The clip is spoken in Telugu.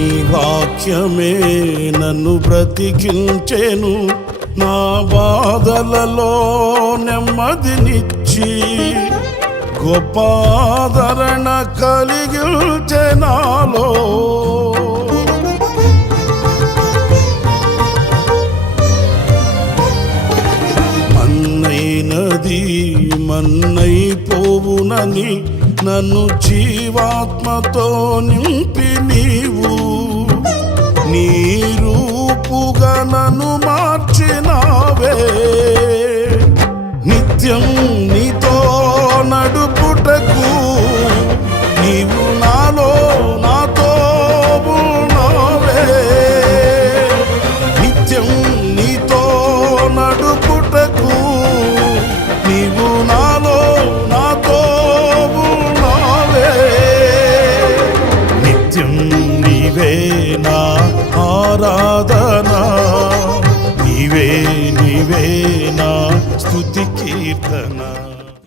నీ వాక్యమే నన్ను బ్రతికించెను, నా బాధలలో నెమ్మదినిచ్చి గొప్ప ఆదరణ కలిగించె నాలో. మన్నైనది మన్నైపోవునని నన్ను జీవాత్మతో నింపి నీవు నీ రూపుగా నన్ను మార్చినావే. నిత్యం నీతో నడుపుటకు నీవు నాలో నాతో ఉన్నావే. నిత్యం నీతో నడుపుటకు నీవు నాలో నాతో ఉన్నావే. నిత్యం నీవే నా ఆరాధన, నీవే నీవే నా స్తుతి కీర్తన.